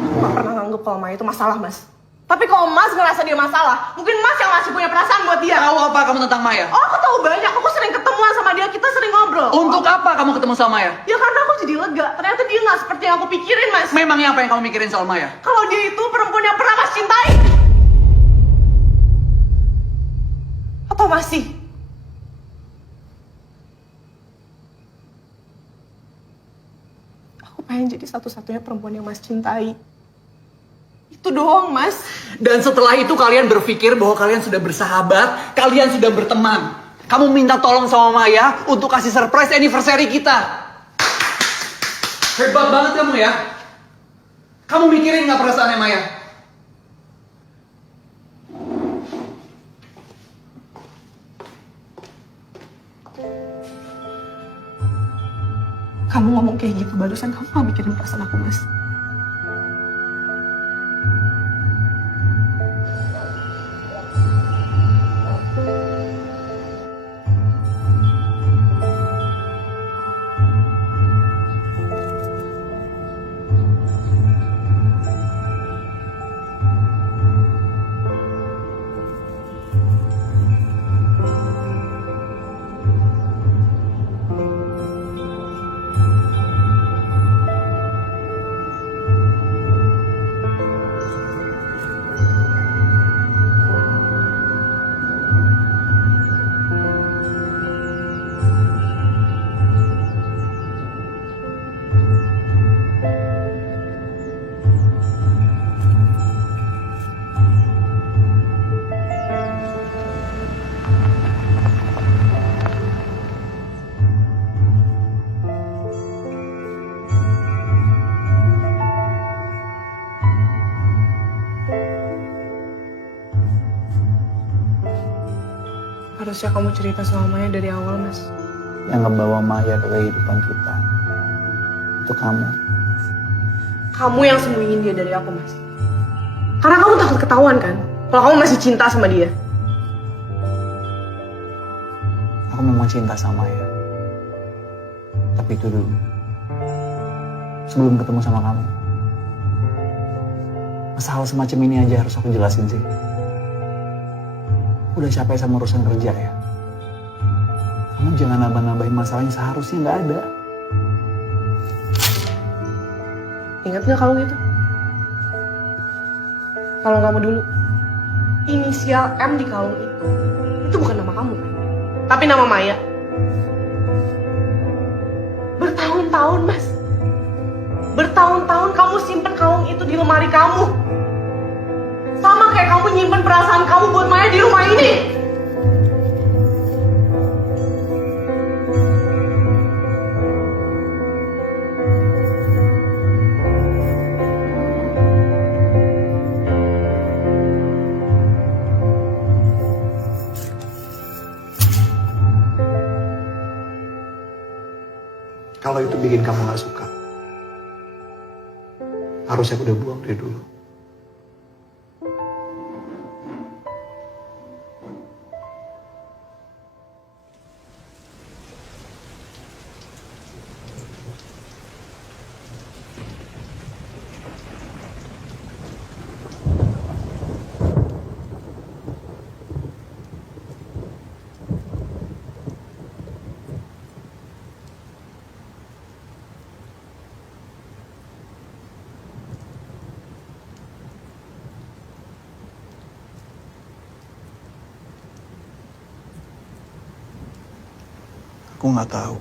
Aku nggak pernah nganggep kalau Maya itu masalah, Mas. Tapi kalau Mas ngerasa dia masalah, mungkin Mas yang masih punya perasaan buat dia. Tahu apa kamu tentang Maya? Oh, aku tahu banyak. Aku sering ketemuan sama dia. dia, kita sering ngobrol. Untuk apa kamu ketemu sama Maya? Ya karena aku jadi lega. Ternyata dia nggak seperti yang aku pikirin, Mas. Memangnya apa yang kamu mikirin soal Maya? Kalau dia itu perempuan yang pernah Mas cintai. Apa masih? Aku pengen jadi satu-satunya perempuan yang Mas cintai. Itu doang, Mas. Dan setelah itu kalian berpikir bahwa kalian sudah bersahabat, kalian sudah berteman. Kamu minta tolong sama Maya untuk kasih surprise anniversary kita. Hebat banget kamu ya. Kamu mikirin nggak perasaannya Maya? Kamu ngomong kayak gitu, barusan kamu gak mikirin perasaan aku, Mas. Harusnya kamu cerita sama Maya dari awal, Mas. Yang ngebawa Maya ke kehidupan kita itu kamu. Kamu yang sembunyiin dia dari aku, Mas. Karena kamu takut ketahuan kan? Kalau kamu masih cinta sama dia. Aku memang cinta sama Maya. Tapi itu dulu. Sebelum ketemu sama kamu. Masalah semacam ini aja harus aku jelasin sih. Udah capek sama urusan kerja ya. Kamu jangan nambah-nambahin masalahnya seharusnya nggak ada. Ingat gak kalung itu? Kalung kamu dulu. Inisial M di kalung itu bukan nama kamu kan? Tapi nama Maya. Bertahun-tahun, Mas. Bertahun-tahun kamu simpen kalung itu di lemari kamu. Sama kayak kamu nyimpen perasaan kamu buat Maya di rumah ini. Kalau itu bikin kamu gak suka, harusnya aku udah buang dari dulu. Aku nggak tahu.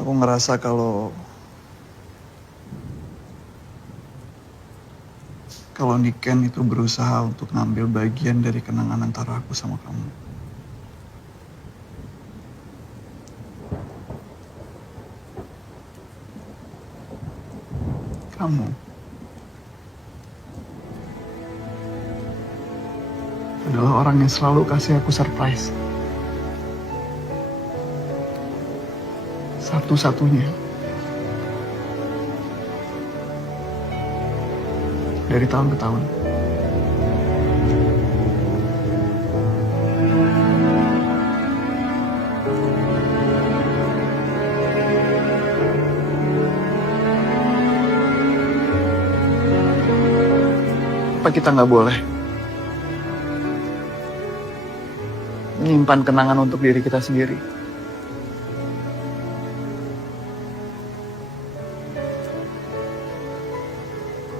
Aku ngerasa kalau Niken itu berusaha untuk ngambil bagian dari kenangan antara aku sama kamu. Kamu adalah orang yang selalu kasih aku surprise. Satu-satunya. Dari tahun ke tahun. Kenapa kita nggak boleh menyimpan kenangan untuk diri kita sendiri?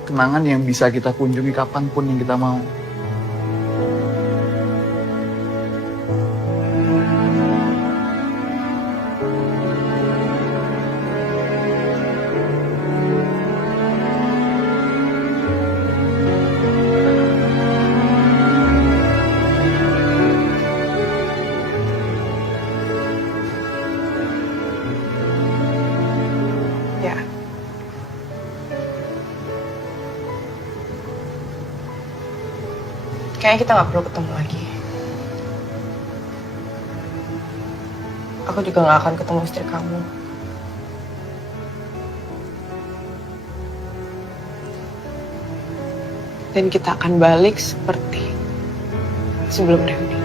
Kenangan yang bisa kita kunjungi kapanpun yang kita mau. Ya. Kayaknya kita nggak perlu ketemu lagi. Aku juga nggak akan ketemu istri kamu. Dan kita akan balik seperti sebelum reuni.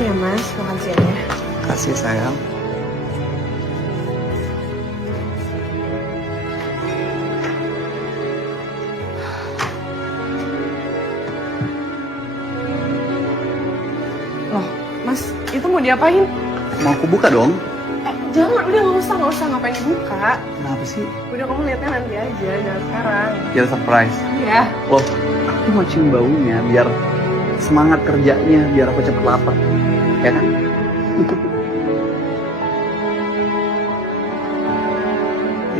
Ya mas, makan siangnya. Kasih sayang. Loh, mas, itu mau diapain? Mau aku buka dong? Jangan, udah nggak usah ngapain dibuka. Kenapa sih? Udah kamu lihatnya nanti aja, jangan sekarang. Biar surprise. Iya. Loh, aku mau cium baunya biar semangat kerjanya, biar aku cepet lapar. Ya kan?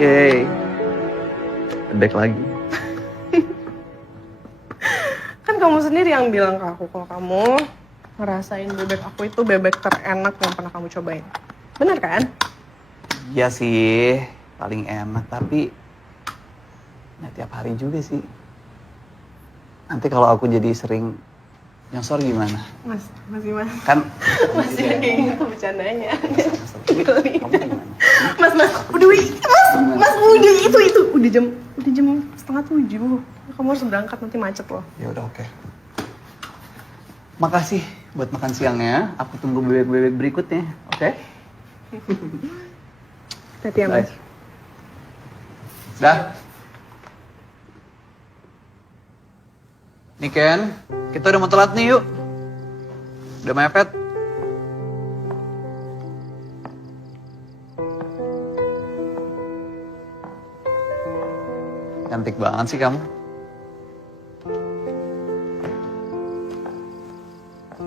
Yeay. Bebek lagi. Kan kamu sendiri yang bilang ke aku kalau kamu ngerasain bebek aku itu bebek terenak yang pernah kamu cobain. Benar kan? Iya sih, paling enak, tapi nggak tiap hari juga sih. Nanti kalau aku jadi sering nyosor gimana? Mas, masih mas. Kan Masih kayak gitu bercandanya. kamu gimana? Mas, udah mas, udah itu udah jam 6:30. Kamu harus berangkat, nanti macet loh. Ya udah, oke. Makasih buat makan siangnya. Aku tunggu bebek-bebek berikutnya, oke? Hati ya mas. Dah. Nih Ken, kita udah mau telat nih, yuk. Udah mepet. Cantik banget sih kamu.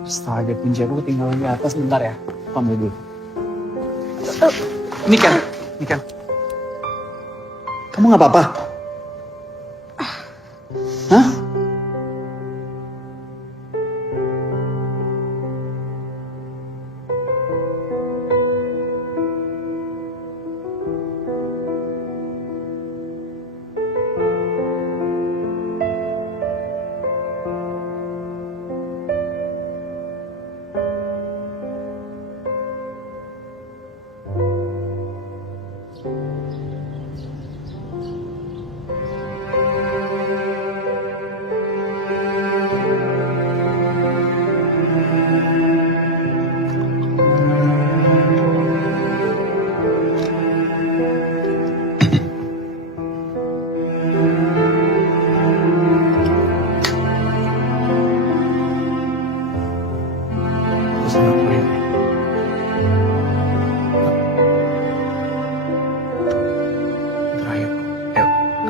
Astaga, kunci aku ketinggalan di atas, bentar ya. Aku ambil dulu. Ini kan. Kamu nggak apa-apa? Hah? Terus sama aku ya. Terakhir, ayo.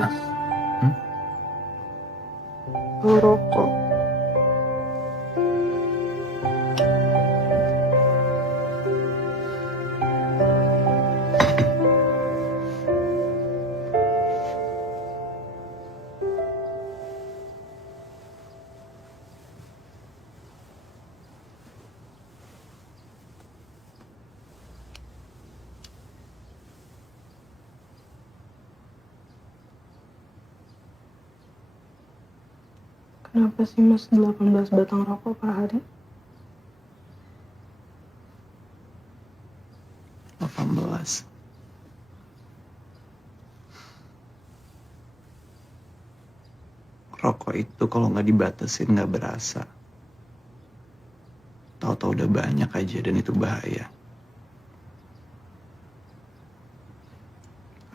Lu rokok. Kenapa sih mas 18 batang rokok per hari? 18. Rokok itu kalau nggak dibatasin nggak berasa. Tahu-tahu udah banyak aja dan itu bahaya.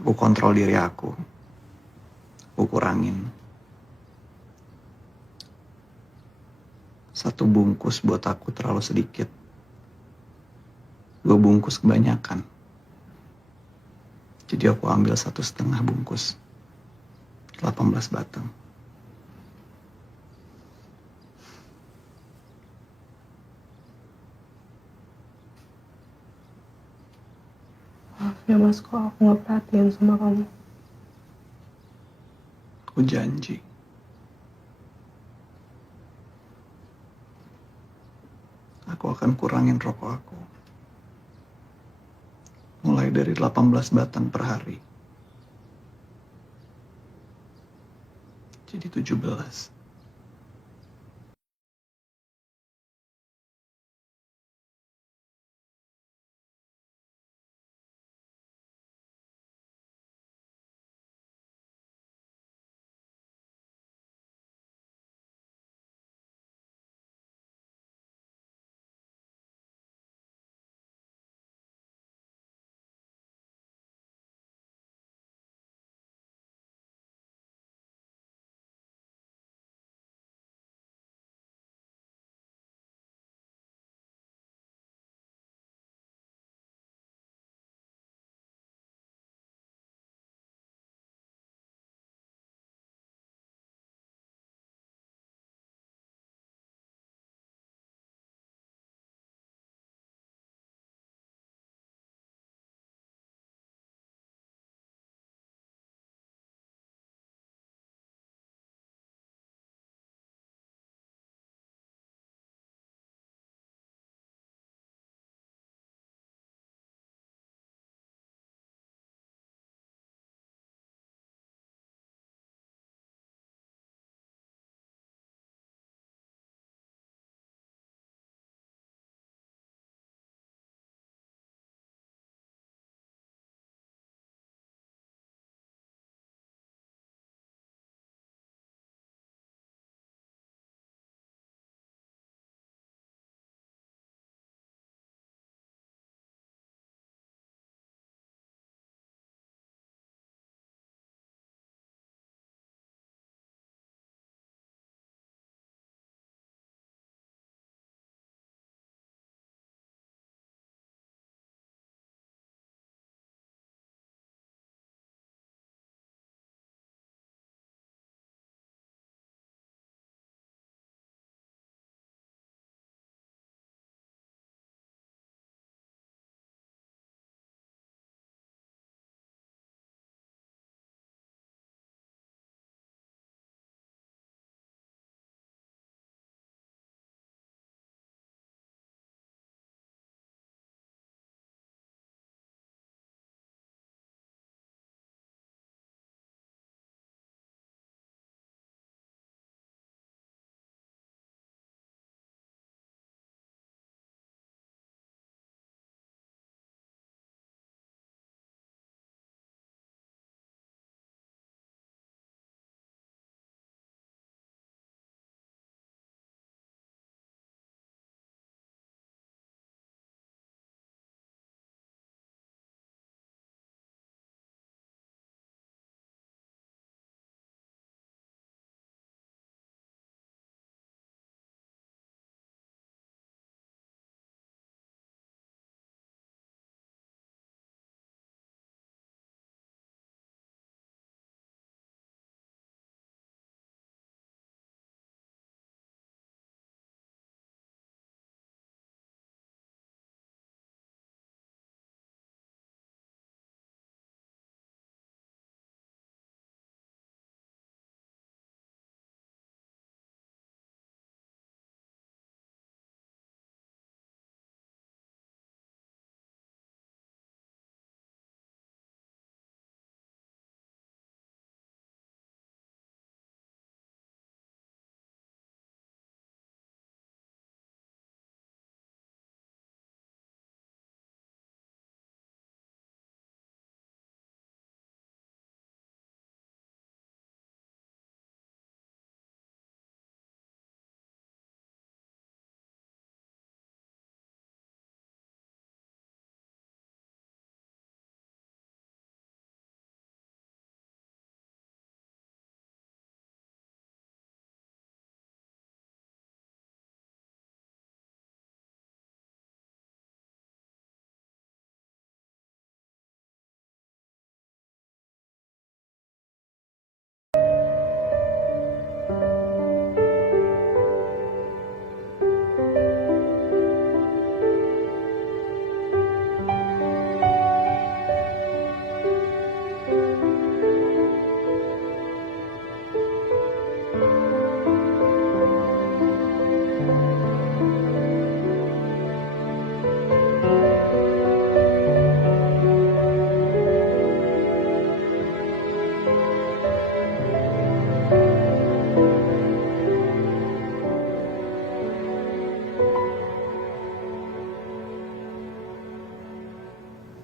Aku kontrol diri aku. Aku kurangin. 1 bungkus buat aku terlalu sedikit. 2 bungkus kebanyakan. Jadi aku ambil 1,5 bungkus. 18 batang. Maaf ya mas, kok aku nggak perhatian sama kamu. Aku janji. Aku akan kurangin rokok aku. Mulai dari 18 batang per hari. Jadi 17.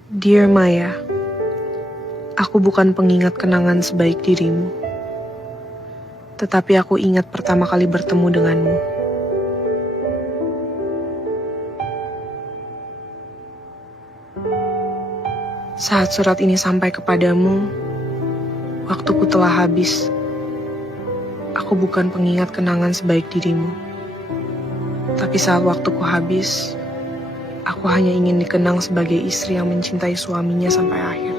Dear Maya, aku bukan pengingat kenangan sebaik dirimu. Tetapi aku ingat pertama kali bertemu denganmu. Saat surat ini sampai kepadamu, waktuku telah habis. Aku bukan pengingat kenangan sebaik dirimu. Tapi saat waktuku habis, aku hanya ingin dikenang sebagai istri yang mencintai suaminya sampai akhir.